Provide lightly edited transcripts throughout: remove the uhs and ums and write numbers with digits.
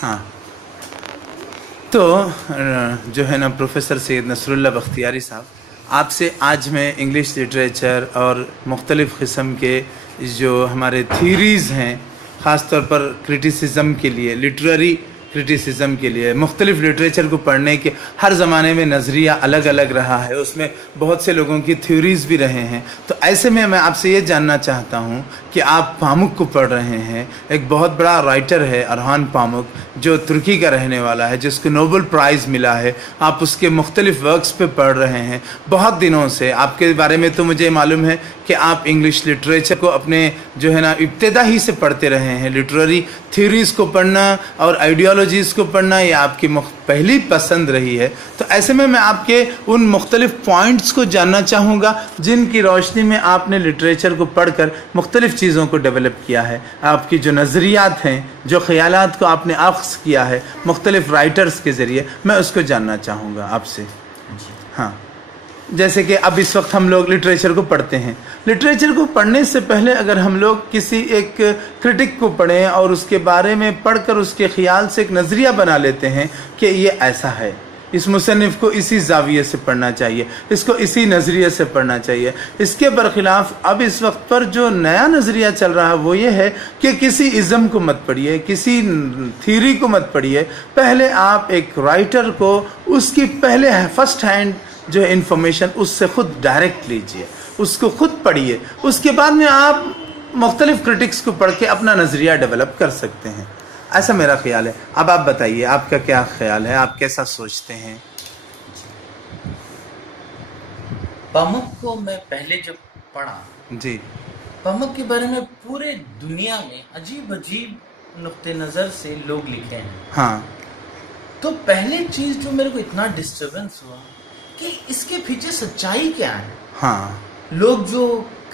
हाँ, तो जो है ना प्रोफेसर सैयद नसरुल्लाह बख्तियारी साहब, आपसे आज मैं इंग्लिश लिटरेचर और मुख्तलिफ़ किस्म के जो हमारे थीरीज़ हैं, ख़ास तौर पर क्रिटिसिज़म के लिए, लिटरेरी क्रिटिसिज़म के लिए, मुख्तलिफ़ लिटरेचर को पढ़ने के हर ज़माने में नज़रिया अलग अलग रहा है, उसमें बहुत से लोगों की थ्योरीज़ भी रहे हैं। तो ऐसे में मैं आपसे ये जानना चाहता हूँ कि आप पामुक को पढ़ रहे हैं, एक बहुत बड़ा राइटर है अरहान पामुक, जो तुर्की का रहने वाला है, जिसको नोबेल प्राइज़ मिला है। आप उसके मुख्तलिफ़ वर्क्स पे पढ़ रहे हैं बहुत दिनों से। आपके बारे में तो मुझे मालूम है कि आप इंग्लिश लिटरेचर को अपने जो है ना इब्तिदा ही से पढ़ते रहे हैं। लिटरेरी थ्योरीज़ को पढ़ना और आइडियोलॉजीज़ को पढ़ना ये आपकी पहली पसंद रही है। तो ऐसे में मैं आपके उन मुख्तलिफ़ पॉइंट्स को जानना चाहूँगा जिनकी रोशनी में आपने लिटरेचर को पढ़कर मुख्तलिफ़ चीज़ों को डेवलप किया है। आपकी जो नज़रियात हैं, जो ख़यालात को आपने अख्ज़ किया है मुख्तलिफ़ राइटर्स के ज़रिए, मैं उसको जानना चाहूँगा आपसे। हाँ, जैसे कि अब इस वक्त हम लोग लिटरेचर को पढ़ते हैं। लिटरेचर को पढ़ने से पहले अगर हम लोग किसी एक क्रिटिक को पढ़ें और उसके बारे में पढ़कर उसके ख़याल से एक नज़रिया बना लेते हैं कि ये ऐसा है, इस मुसन्निफ़ को इसी ज़ाविये से पढ़ना चाहिए, इसको इसी नज़रिए से पढ़ना चाहिए। इसके बरखिलाफ़ अब इस वक्त पर जो नया नज़रिया चल रहा है वो ये है कि किसी इज़्म को मत पढ़िए, किसी थ्योरी को मत पढ़िए। पहले आप एक राइटर को उसकी पहले फर्स्ट हैंड जो है इंफॉर्मेशन उससे खुद डायरेक्ट लीजिए, उसको खुद पढ़िए, उसके बाद में आप मुख्तलिफ़ क्रिटिक्स को पढ़ के अपना नज़रिया डेवलप कर सकते हैं। ऐसा मेरा ख्याल है। अब आप बताइए, आपका क्या ख्याल है, आप कैसा सोचते हैं? पामुक को मैं पहले जब पढ़ा जी, पामुक के बारे में पूरे दुनिया में अजीब अजीब नुक्ते नज़र से लोग लिखे हैं। हाँ, तो पहले चीज जो मेरे को इतना डिस्टर्बेंस हुआ कि इसके पीछे सच्चाई क्या है। हाँ, लोग जो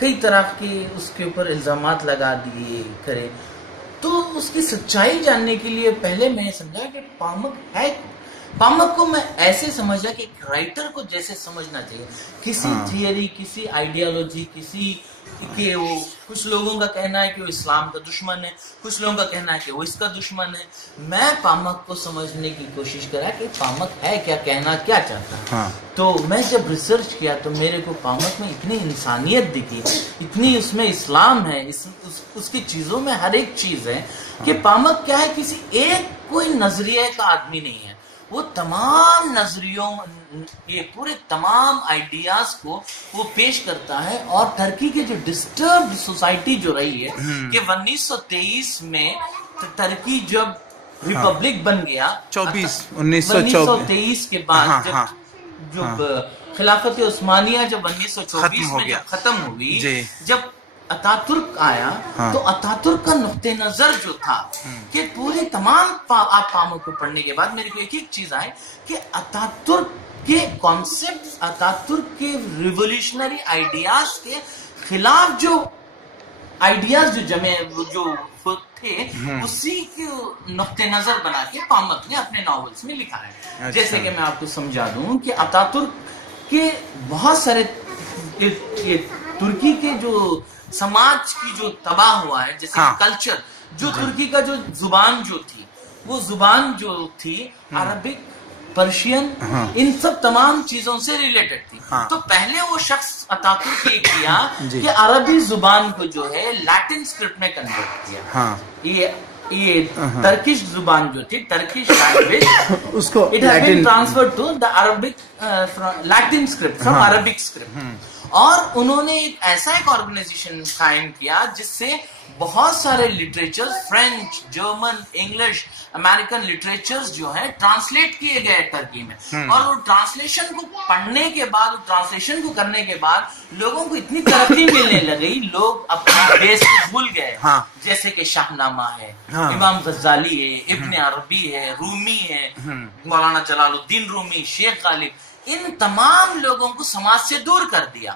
कई तरह के उसके ऊपर इल्जामात लगा दिए करे, तो उसकी सच्चाई जानने के लिए पहले मैं समझा कि पामुक है। पामुक को मैं ऐसे समझा कि एक राइटर को जैसे समझना चाहिए, किसी थियरी, किसी आइडियोलॉजी, किसी कि वो कुछ लोगों का कहना है कि वो इस्लाम का दुश्मन है, कुछ लोगों का कहना है कि वो इसका दुश्मन है। मैं पामुक को समझने की कोशिश करा कि पामुक है क्या, कहना क्या चाहता है। हाँ। तो मैं जब रिसर्च किया तो मेरे को पामुक में इतनी इंसानियत दिखी, इतनी उसमें इस्लाम है, उसकी चीजों में हर एक चीज है कि पामुक क्या है, किसी एक कोई नजरिए का आदमी नहीं है। वो तमाम नजरियों, ये पूरे तमाम आइडियाज को वो पेश करता है। और टर्की के जो डिस्टर्ब्ड सोसाइटी जो रही है कि 1923 में टर्की जब रिपब्लिक बन गया, 1923 के बाद जब खिलाफत उस्मानिया जब 1924 में जब खत्म हुई, जब अतातुर्क आया, तो अतातुर्क का नुक्ते नजर जो था कि पूरे तमाम आप पामुक को पढ़ने के बाद मेरे को एक एक चीज आए कि अतातुर्क के कॉन्सेप्ट, अतातुर्क के रिवोल्यूशनरी आइडियाज के खिलाफ जो आइडियाज जो थे, उसी के नुक्ते नजर बना के पामुक ने अपने नॉवेल्स में लिखा है। जैसे कि मैं आपको समझा दूं कि अतातुर्क के बहुत सारे ये तुर्की के जो समाज की जो तबाह हुआ है, जैसे कल्चर, जो तुर्की का जो जुबान जो थी, वो जुबान जो थी अरबिक, पर्शियन, इन सब तमाम चीजों से रिलेटेड थी। तो पहले वो शख्स अतातुर्क ये किया कि अरबी जुबान को जो है लैटिन स्क्रिप्ट में कन्वर्ट किया। ये टर्किश जुबान जो थी, टर्किश लैंग्वेज, उसको it has been transferred to the Arabic Latin script from Arabic script. और उन्होंने ऐसा एक ऑर्गेनाइजेशन कायम किया जिससे बहुत सारे literature, French, German, English, American literatures जो है ट्रांसलेट किए गए टर्की में। और वो ट्रांसलेशन को पढ़ने के बाद, ट्रांसलेशन को करने के बाद लोगों को इतनी तरक्की मिलने लगी, लोग अपना बेस को भूल गए। जैसे कि शाहनामा है, इमाम गजाली है, इब्न अरबी है, रूमी है, मौलाना जलालुद्दीन रूमी, शेख गालिब, इन तमाम लोगों को समाज से दूर कर दिया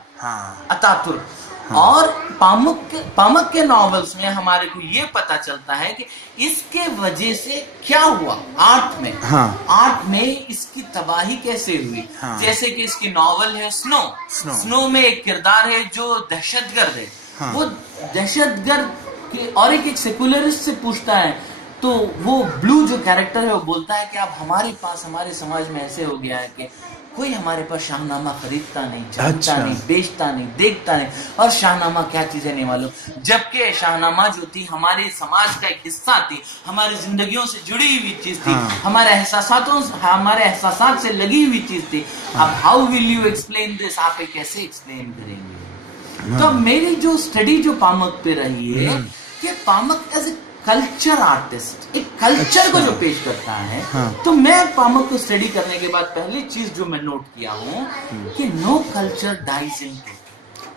अतातुर्क। और पामुक के नॉवेल्स में हमारे को ये पता चलता है कि इसके वजह से क्या हुआ आर्ट में, आर्ट में इसकी तबाही कैसे हुई। जैसे कि इसकी नॉवेल है स्नो में एक किरदार है जो दहशतगर्द है। वो दहशतगर्द और एक सेकुलरिस्ट से पूछता है तो वो ब्लू जो कैरेक्टर है वो बोलता है कि अब हमारे पास हमारे समाज में ऐसे हो गया है कि कोई हमारे पास शाहनामा खरीदता नहीं, जानता नहीं, बेचता नहीं, देखता नहीं, और शाहनामा क्या चीज है नहीं मालूम। जबकि शाहनामा जो थी हमारे समाज का एक हिस्सा थी, हमारी जिंदगियों से जुड़ी हुई चीज थी, हमारे एहसासात से लगी हुई चीज थी। अब how will you explain this, आप कैसे एक्सप्लेन करेंगे? तो मेरी जो स्टडी जो पामक पे रही है कि पामक एज ए कल्चर आर्टिस्ट एक कल्चर को जो पेश करता है, तो मैं पामक को स्टडी करने के बाद पहली चीज जो मैं नोट किया हूँ कि no culture dies in total.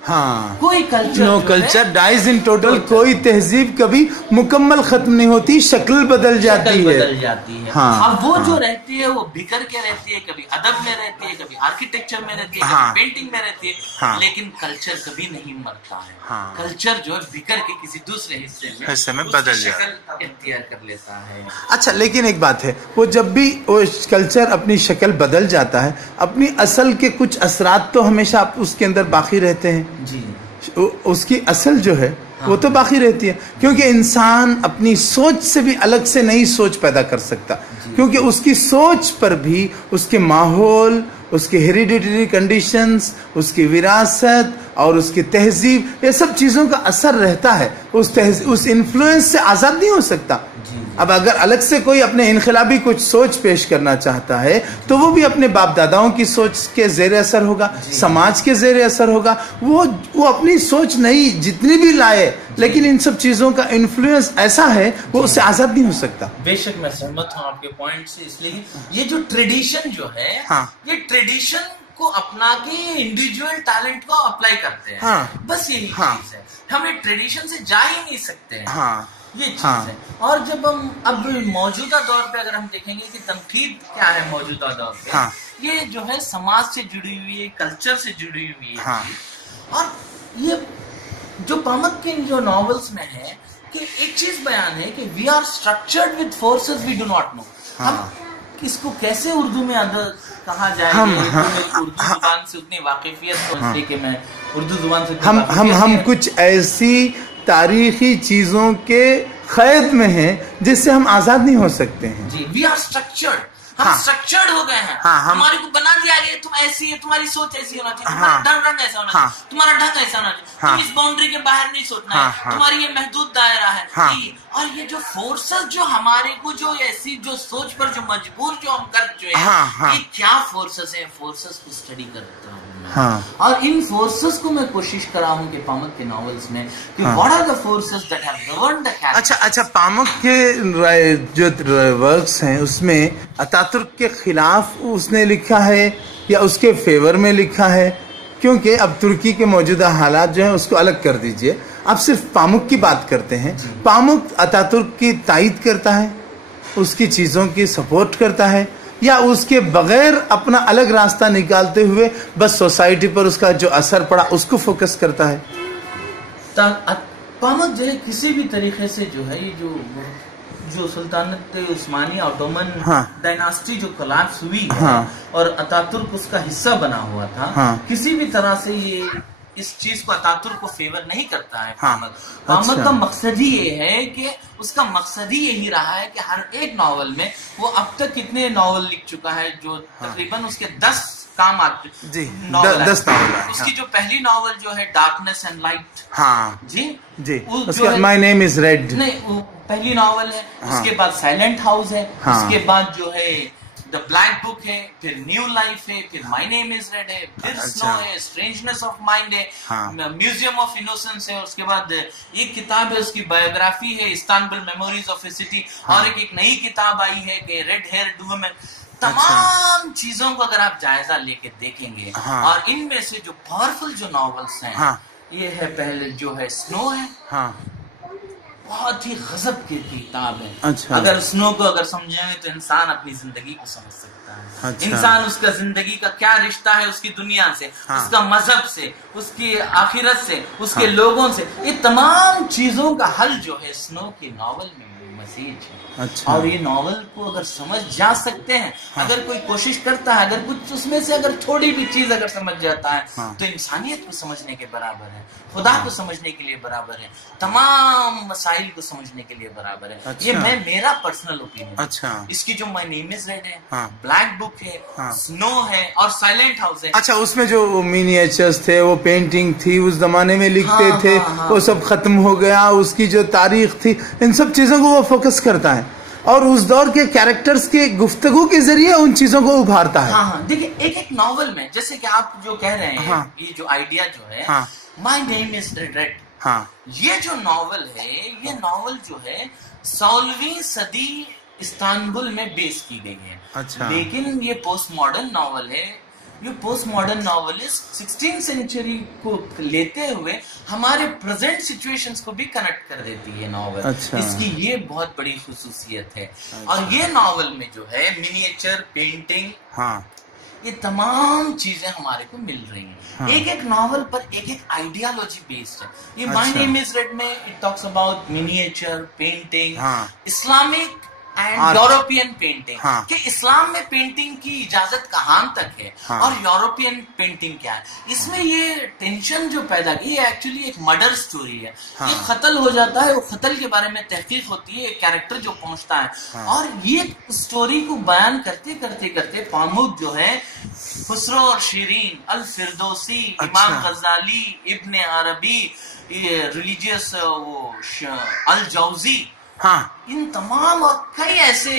हाँ, कोई culture no culture dies in total, कोई तहजीब कभी मुकम्मल खत्म नहीं होती, शक्ल बदल जाती है। हाँ, अब वो जो रहती है वो बिखर के रहती है, कभी अदब में रहती है, कभी आर्किटेक्चर में रहती है, कभी पेंटिंग में रहती है, लेकिन कल्चर कभी नहीं मरता है। कल्चर जो है बिखर के किसी दूसरे हिस्से में बदल शक्ल इख्तियार कर लेता है। अच्छा, लेकिन एक बात है, वो जब भी वो कल्चर अपनी शक्ल बदल जाता है, अपनी असल के कुछ असरात तो हमेशा उसके अंदर बाकी रहते हैं जी। उसकी असल जो है वो तो बाकी रहती है, क्योंकि इंसान अपनी सोच से भी अलग से नई सोच पैदा कर सकता, क्योंकि उसकी सोच पर भी उसके माहौल, उसके हेरिडिटरी कंडीशंस, उसकी विरासत और उसकी तहजीब, ये सब चीजों का असर रहता है। उस इन्फ्लुएंस से आजाद नहीं हो सकता। अब अगर अलग से कोई अपने इनकलाबी कुछ सोच पेश करना चाहता है तो वो भी अपने बाप दादाओं की सोच के जेर असर होगा, समाज के जेर असर होगा। वो अपनी सोच नई जितनी भी लाए, लेकिन इन सब चीजों का इन्फ्लुएंस ऐसा है वो उससे आजाद नहीं हो सकता। बेशक मैं सहमत हूँ आपके पॉइंट से। इसलिए ये जो ट्रेडिशन जो है, ये ट्रेडिशन को अपना के इंडिविजुअल टैलेंट को अप्लाई करते हैं, बस यही चीज है। हम एक ट्रेडिशन से जा ही नहीं सकते हैं, ये चीज है। और जब हम अब मौजूदा दौर पे अगर हम देखेंगे कि तनकीद क्या है मौजूदा दौर पे, ये जो है समाज से जुड़ी हुई है, कल्चर से जुड़ी हुई है। और ये जो पामक के जो नॉवेल्स में है कि एक चीज बयान है कि we are structured with forces we do not know. हम इसको कैसे उर्दू में कहा जाए, उर्दू जुबान से उतनी वाकिफियत कि मैं उर्दू जुबान से हम कुछ ऐसी तारीखी चीजों के कैद में हैं जिससे हम आजाद नहीं हो सकते हैं। जी, वी आर स्ट्रक्चर्ड, हम स्ट्रक्चर्ड हो गए हैं। हमारे को बना दिया गया तुम ऐसी है, तुम्हारी सोच ऐसी होना चाहिए, तुम्हारा ढंग ऐसा होना चाहिए, तुम्हारा ढंग ऐसा होना चाहिए, तुम इस बाउंड्री के बाहर नहीं सोचना है, तुम्हारी ये महदूद दायरा है। और ये जो फोर्सेस जो हमारे को जो ऐसी जो सोच पर जो मजबूर जो हम कर चुके हैं, ये क्या फोर्सेस है, फोर्सेस को स्टडी करता हूँ। और इन फोर्सेस को मैं कोशिश करा हूँ कि पामक के नॉवेल्स में कि what are the forces that have governed the character. अच्छा, पामक के जो वर्क्स हैं उसमें अतातुर्क के खिलाफ उसने लिखा है या उसके फेवर में लिखा है? क्योंकि अब तुर्की के मौजूदा हालात जो है उसको अलग कर दीजिए, आप सिर्फ पामुक की बात करते हैं। पामुक अतातुर्क की तायीद करता है, उसकी चीजों की सपोर्ट करता है, या उसके बगैर अपना अलग रास्ता निकालते हुए बस सोसाइटी पर उसका जो असर पड़ा उसको फोकस करता है? पामक जो है किसी भी तरीके से जो है ये जो सुल्तानत उस्मानिया ऑटोमन डायनास्टी जो कोलैप्स हुई है और अतातुर्क उसका हिस्सा बना हुआ था, किसी भी तरह से ये इस चीज को अतातुर्क को फेवर नहीं करता है पामक। पामक का मकसद ही ये है कि उसका मकसद ही यही रहा है कि हर एक नॉवल में वो अब तक कितने नॉवल लिख चुका है, जो तकरीबन उसके 10 काम आते 10 नॉवल। उसकी जो पहली नॉवल जो है डार्कनेस एंड लाइट, जी उसका माय नेम इज रेड, नहीं वो पहली नॉवल है। उसके बाद साइलेंट हाउस है, उसके बाद जो है द ब्लैक बुक है, फिर न्यू लाइफ है, फिर माय नेम इज रेड है, फिर स्नो है, स्ट्रेंजनेस ऑफ माइंड है, म्यूजियम ऑफ इनोसेंस है। उसके बाद एक किताब है उसकी बायोग्राफी है, Istanbul memories of A city, और एक नई किताब आई है कि रेड हेयर वुमेन। तमाम चीजों को अगर आप जायजा लेके देखेंगे, और इनमें से जो पावरफुल जो नॉवेल्स हैं, ये है पहले जो है स्नो है, बहुत ही गजब की किताब है। अच्छा। अगर स्नो को अगर समझेंगे तो इंसान अपनी जिंदगी को समझ सकता है। अच्छा। इंसान उसका जिंदगी का क्या रिश्ता है उसकी दुनिया से, उसका मजहब से, उसकी आखिरत से, उसके लोगों से, ये तमाम चीजों का हल जो है स्नो के नॉवल में मैसेज है। اچھا. اور یہ ناول کو اگر سمجھ جا سکتے ہیں, اگر کوئی کوشش کرتا ہے, اگر کچھ اس میں سے اگر تھوڑی بھی چیز اگر سمجھ جاتا ہے تو انسانیت کو سمجھنے کے برابر ہے, خدا کو سمجھنے کے لیے برابر ہے, تمام مسائل کو سمجھنے کے لیے برابر ہے. یہ میرا پرسنل اوپینین. اس کی جو مائی نیم از ریڈ ہے, بلیک بک ہے, سنو ہے اور سائلنٹ ہاؤس ہے. اچھا, اس میں جو مینیچرز تھے, وہ پینٹنگ تھی, اس زمانے میں لکھتے تھے, وہ سب ختم ہو گیا. اس کی جو تاریخ تھی, ان سب چیزوں کو وہ فوکس کرتا ہے اور اس دور کے کیریکٹرز کے گفتگو کے ذریعے ان چیزوں کو ابھارتا ہے. ہاں دیکھیں, ایک ایک ناول میں جیسے کہ آپ جو کہہ رہے ہیں, یہ جو آئیڈیا جو ہے مائی نیم از ریڈ, یہ جو ناول ہے, یہ ناول جو ہے 16ویں صدی استانبول میں بیس کی گئی ہے. لیکن یہ پوسٹ ماڈرن ناول ہے. یہ پوسٹ ماڈرن ناولسٹ 16 سینچری کو لیتے ہوئے ہمارے پریزنٹ سچویشنز کو بھی کنیکٹ کر دیتی ہے ناول. اس کی یہ بہت بڑی خصوصیت ہے. اور یہ ناول میں جو ہے منیچر, پینٹنگ, یہ تمام چیزیں ہمارے کو مل رہی ہیں. ایک ایک ناول پر ایک ایک آئیڈیالوجی بیسڈ ہے. یہ مائی نیم از ریڈ میں it talks about miniature, painting, Islamic and European painting, کہ اسلام میں پینٹنگ کی اجازت کہاں تک ہے اور یورپین پینٹنگ کیا ہے. اس میں یہ ٹینشن جو پیدا کی, یہ ایکچولی ایک مرڈر سٹوری ہے. یہ قتل ہو جاتا ہے, وہ قتل کے بارے میں تحقیق ہوتی ہے, ایک کیریکٹر جو پہنچتا ہے, اور یہ سٹوری کو بیان کرتے کرتے کرتے پاموک جو ہے خسرو اور شیرین, الفردوسی, امام غزالی, ابن عربی, ریلیجیس الجوزی, ان تمام اور کئی ایسے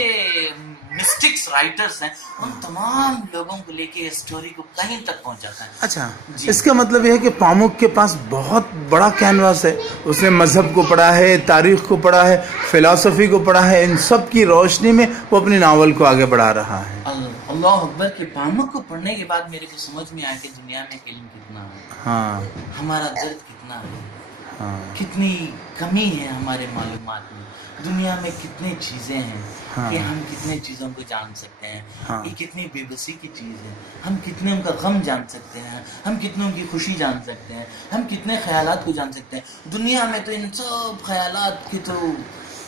مسٹکس رائٹرز ہیں, ان تمام لوگوں کو لے کے اسٹوری کو کہیں تک پہنچاتا ہے. اچھا, اس کا مطلب یہ ہے کہ پاموک کے پاس بہت بڑا کینواس ہے. اس نے مذہب کو پڑھا ہے, تاریخ کو پڑھا ہے, فلسفی کو پڑھا ہے. ان سب کی روشنی میں وہ اپنی ناول کو آگے بڑھا رہا ہے. اللہ اکبر. کہ پاموک کو پڑھنے کے بعد میرے کو سمجھ میں آیا کہ دنیا میں علم کتنا ہے, ہمارا درد کتنا ہے, کتنی کمی ہے ہمارے معلومات میں, دنیا میں کتنے چیزیں ہیں کہ ہم کتنے چیزوں کو جان سکتے ہیں. یہ کتنی بے بسی کی چیز ہے. ہم کتنے ان کا غم جان سکتے ہیں, ہم کتنے ان کی خوشی جان سکتے ہیں, ہم کتنے خیالات کو جان سکتے ہیں. دنیا میں تو ان سب خیالات کی تو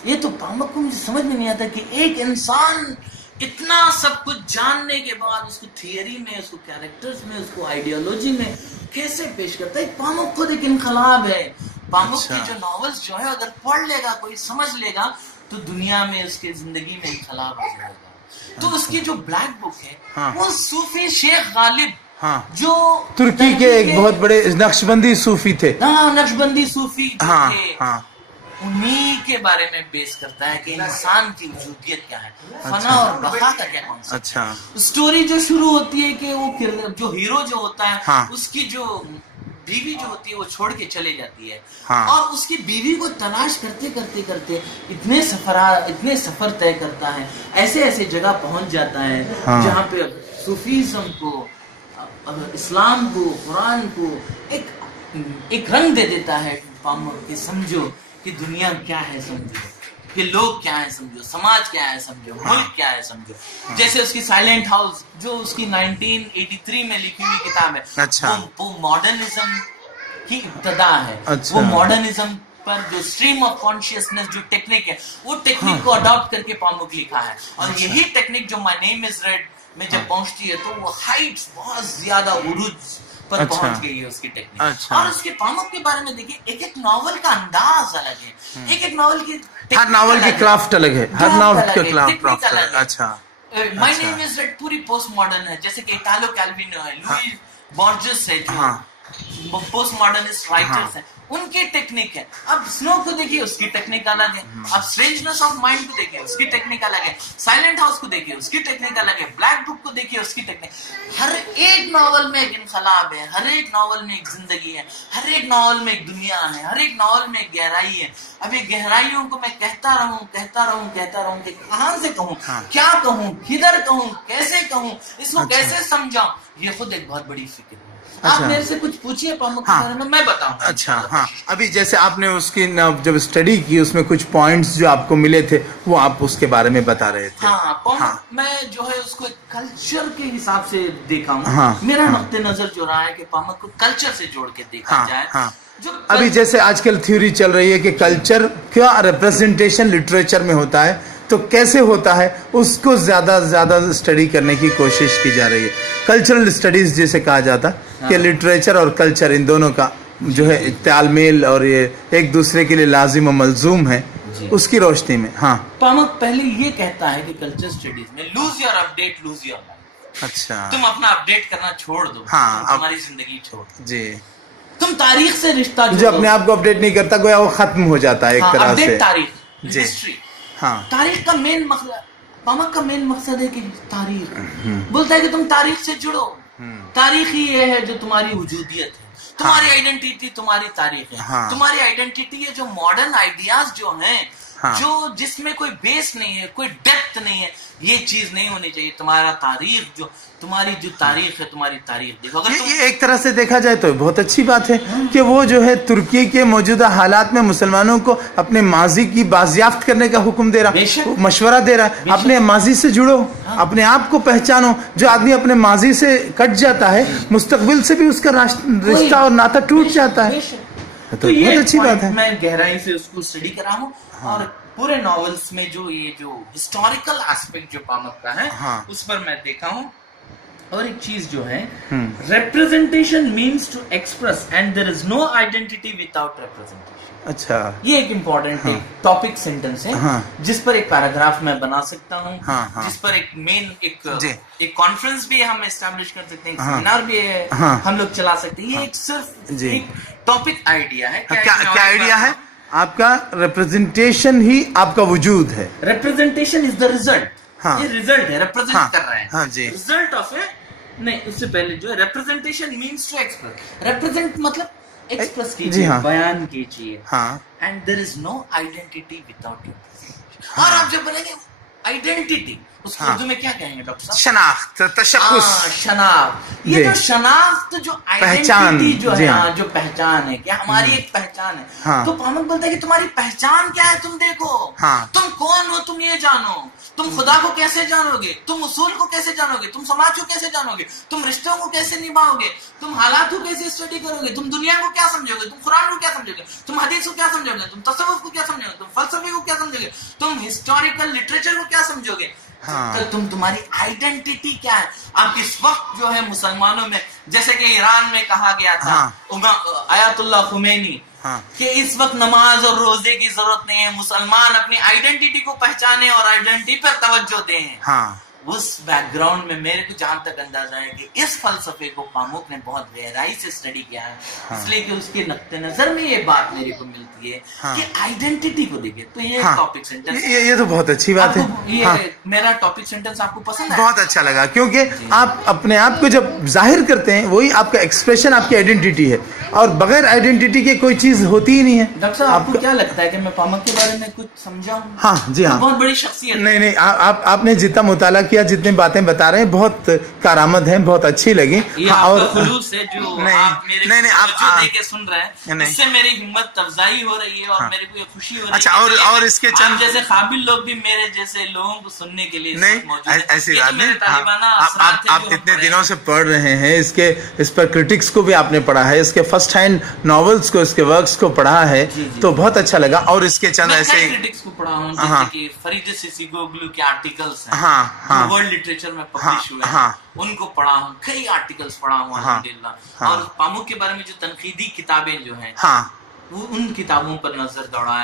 یہ تو پاموک کو مجھے سمجھ میں نہیں آتا کہ ایک انسان اتنا سب کچھ جاننے کے بعد اس کو تھیوری میں, اس کو کیریکٹرز میں, اس کو آئیڈیالوجی میں کیسے پیش کرتا ہے. پاموک خود ایک انقلاب ہے. پاموک کی جو ناولز جو ہے اگر پڑھ لے گا کوئی, سمجھ لے گا, تو دنیا میں اس کے زندگی میں انقلاب آ جائے گا. تو اس کی جو بلیک بک ہے وہ صوفی شیخ غالب, جو ترکی کے ایک بہت بڑے نقشبندی صوفی تھے, نقشبندی صوفی تھے, انہی کے بارے میں بیس کرتا ہے کہ انسان کی وجودیت کیا ہے, فنا اور بقا کا کیا کانسیپٹ ہے. اسٹوری جو شروع ہوتی ہے کہ وہ جو ہیرو جو ہوتا ہے, اس کی جو بیوی جو ہوتی ہے وہ چھوڑ کے چلے جاتی ہے, اور اس کی بیوی کو تلاش کرتے کرتے کرتے اتنے سفر طے کرتا ہے, ایسے ایسے جگہ پہنچ جاتا ہے جہاں پہ صوفیزم کو, اسلام کو, قرآن کو ایک رنگ دے دیتا ہے پاموک کہ سمجھو کہ دنیا کیا ہے, سمجھو کہ لوگ کیا ہے, سمجھو سماج کیا ہے, سمجھو ملک کیا ہے, سمجھو. جیسے اس کی سائلنٹ ہاؤس جو اس کی 1983 میں لکھی ہوئی کتاب ہے, وہ ماڈرنزم کی ابتدا ہے. وہ ماڈرنزم پر جو اسٹریم آف کانشیسنس جو ٹیکنک ہے, وہ ٹیکنک کو اڈاپٹ کر کے پاموک لکھا ہے. اور یہی ٹیکنک جو مائی نیم از ریڈ میں جب پہنچتی ہے تو وہ ہائٹس بہت زیادہ عروج پر پہنچ گئی ہے اس کی ٹیکنک. اور اس کے پاموک کے بارے میں دیکھیے, ایک ایک ناول کا انداز الگ ہے, ایک ایک ناول کی ہر ناول کی کرافٹ الگ ہے, ہر ناول کا کرافٹ الگ ہے. اچھا, مائی نیم از ریڈ پوری پوسٹ ماڈرن ہے, جیسے کہ ایٹالو کیلوینو ہے, لوئی بورجس ہے, جو پوسٹ ماڈرنسٹ رائٹرز ہیں, ان کی ٹیکنک ہے. اب سنو کو دیکھیے, اس کی ٹیکنک الگ ہے. اب اسٹرینجنس آف مائنڈ کو دیکھیے, اس کی ٹیکنک الگ ہے. سائلنٹ ہاؤس کو دیکھیے, اس کی ٹیکنک الگ ہے. بلیک بک کو دیکھیے, اس کی ٹیکنک. ہر ایک ناول میں ایک انقلاب ہے, ہر ایک ناول میں ایک زندگی ہے, ہر ایک ناول میں ایک دنیا ہے, ہر ایک ناول میں ایک گہرائی ہے. اب یہ گہرائیوں کو میں کہتا رہوں کہ کہاں سے کہوں, کیا کہوں, کدھر کہوں, کیسے کہوں, اس کو کیسے سمجھاؤں, یہ خود ایک بہت بڑی فکر ہے. آپ میرے سے کچھ پوچھیے پاموک کے بارے میں, میں بتاؤں. اچھا, ہاں, ابھی جیسے آپ نے اس کی جب اسٹڈی کی, اس میں کچھ پوائنٹس جو آپ کو ملے تھے, وہ آپ اس کے بارے میں بتا رہے تھے. ہاں, میں جو ہے اس کو کلچر کے حساب سے دیکھا ہوں. میرا نقطہ نظر جو رہا ہے کہ پاموک کو کلچر سے جوڑ کے دیکھا جائے. ابھی جیسے آج کل تھیوری چل رہی ہے کہ کلچر کیا ریپرزنٹیشن لٹریچر میں ہوتا ہے, تو کیسے ہوتا ہے اس کو زیادہ زیادہ اسٹڈی کرنے کی کوشش کی جا رہی ہے. کلچرل اسٹڈیز جیسے کہا جاتا کہ لٹریچر اور کلچر ان دونوں کا جو ہے تال میل اور یہ ایک دوسرے کے لیے لازم و ملزوم ہے, اس کی روشنی میں. ہاں پامک پہلے یہ کہتا ہے کہ کلچر اسٹڈیز میں lose your update lose your life. اچھا, تم اپنا اپڈیٹ کرنا چھوڑ دو, تمہاری زندگی چھوڑ دو. جی, تم تاریخ سے رشتہ جو اپنے آپ کو اپڈیٹ نہیں کرتا گویا وہ ختم ہو جاتا ہے ایک طرح سے. تاریخ, ہسٹری. ہاں, تاریخ کا مین مقصد, پامک کا مین مقصد ہے کہ تاریخ بولتا ہے کہ تم تاریخ سے جڑو. تاریخ ہی یہ ہے جو تمہاری وجودیت ہے, تمہاری آئیڈینٹی تمہاری تاریخ ہے. تمہاری آئیڈینٹی ہے جو ماڈرن آئیڈیاز جو ہیں, جو جس میں کوئی بیس نہیں ہے, کوئی ڈیپتھ نہیں ہے, یہ چیز نہیں ہونی چاہیے. تمہارا تاریخ جو تمہاری جو تاریخ ہے, تمہاری تاریخ دیکھو. یہ ایک طرح سے دیکھا جائے تو بہت اچھی بات ہے کہ وہ جو ہے ترکی کے موجودہ حالات میں مسلمانوں کو اپنے ماضی کی بازیافت کرنے کا حکم دے رہا, مشورہ دے رہا ہے. اپنے ماضی سے جڑو, اپنے آپ کو پہچانو. جو آدمی اپنے ماضی سے کٹ جاتا ہے مستقبل سے بھی اس کا رشتہ اور ناطہ ٹوٹ جاتا ہے. تو بہت اچھی بات ہے. میں گہرائی سے اس کو اسٹڈی کرا ہوں, اور پورے ناولز میں جو یہ جو ہسٹوریکل ایسپیکٹ جو پامک کا ہے اس پر میں دیکھا ہوں. اور ایک چیز جو ہے, representation means to express and there is no identity without representation. اچھا, یہ ایک امپورٹنٹ ٹاپک سینٹینس ہے جس پر ایک پیراگراف میں بنا سکتا ہوں, جس پر ایک مین ایک کانفرنس بھی ہم اسٹیبلش کر سکتے ہیں, سیمینار بھی ہم لوگ چلا سکتے ہیں. یہ ایک صرف ایک ٹاپک آئیڈیا ہے. کیا آئیڈیا ہے آپ کا؟ ریپرزنٹیشن ہی آپ کا وجود ہے. Representation is the result. یہ ریزلٹ ہے, ریپرزینٹ کر رہے ہیں. جی, ریزلٹ آف اے نہیں, اس سے پہلے جو ہے representation means to express. Represent مطلب ایکسپریس کیجیے, بیان کیجیے. And there is no identity without representation. اور آپ جب بولیں گے آئیڈینٹی, اس کو اردو میں کیا کہیں گے ڈاکٹر صاحب؟ شناخت, تشخص. شناخت. یہ جو شناخت, جو آئیڈینٹی جو ہے, جو پہچان ہے, کیا ہماری ایک پہچان ہے. تو پامک بولتا ہے کہ تمہاری پہچان کیا ہے, تم دیکھو تم کون ہو, تم یہ جانو. تم خدا کو کیسے جانو گے, تم اصول کو کیسے جانو گے, تم سماج کو کیسے جانو گے, تم رشتوں کو کیسے نبھاؤ گے, تم حالات کو کیسے اسٹڈی کرو گے, تم دنیا کو کیا سمجھو گے, تم قرآن کو کیا سمجھو گے, تم حدیث کو کیا سمجھو گے, تم تصوف کو کیا سمجھو گے, تم فلسفے کو کیا سمجھو گے, تم ہسٹوریکل لٹریچر کو کیا سمجھو گے. تو تمہاری آئیڈینٹی کیا ہے. اب اس وقت جو ہے مسلمانوں میں, جیسے کہ ایران میں کہا گیا تھا آیت اللہ خمینی کہ اس وقت نماز اور روزے کی ضرورت نہیں ہے, مسلمان اپنی آئیڈینٹی کو پہچانے اور آئیڈینٹی پر توجہ دیں. اس بیک گراؤنڈ میں میرے کو جہاں تک اندازہ ہے کہ اس فلسفے کو پامک نے بہت گہرائی سے اسٹڈی کیا ہے, اس لیے کہ اس کے نقطۂ نظر میں یہ بات میرے کو ملتی ہے کہ آئیڈینٹی کو دیکھے. تو یہ ٹاپک سینٹینس, یہ تو بہت اچھی بات ہے. یہ میرا ٹاپک سینٹینس آپ کو پسند ہے؟ بہت اچھا لگا, کیونکہ آپ اپنے آپ کو جب ظاہر کرتے ہیں وہی آپ کا ایکسپریشن, آپ کی آئیڈینٹی ہے, اور بغیر آئیڈینٹی کے کوئی چیز ہوتی ہی نہیں ہے. ڈاکٹر صاحب آپ کو کیا لگتا ہے کہ میں پامک کے بارے میں کچھ سمجھا ہوں؟ ہاں جی, ہاں, بہت بڑی شخصیت. نہیں, آپ نے جتنا مطالعہ کیا, جتنی باتیں بتا رہے ہیں, بہت کارآمد ہیں, بہت اچھی لگی. اور خلوص ہے جو آپ میرے توجہ دے کے سن رہے ہیں, اس سے میری ہمت افزائی ہو رہی ہے, اور میرے کو یہ خوشی ہو رہی ہے. اچھا, اور اس کے چند جیسے قابل لوگ بھی میرے جیسے لوگوں کو سننے کے لیے نہیں, ایسی بات نہیں. آپ اتنے دنوں سے پڑھ رہے ہیں, اس پر کرٹکس کو بھی آپ نے پڑھا ہے, اس کے فرسٹ ہینڈ ناولز کو, اس کے ورکس کو پڑھا ہے, تو بہت اچھا لگا. اور اس کے چند ایسے کرٹکس کو پڑھا ہوں, جیسے کہ فرید سیسیگوگلو کے آرٹیکلز ہیں, ورلڈ لٹریچر میں پبلش ہوئے ہیں, ان کو پڑھا ہوں, کئی آرٹیکلز پڑھا ہوں الحمدللہ. اور پامک کے بارے میں جو تنقیدی کتابیں جو ہیں, ان کتابوں پر نظر دوڑایا.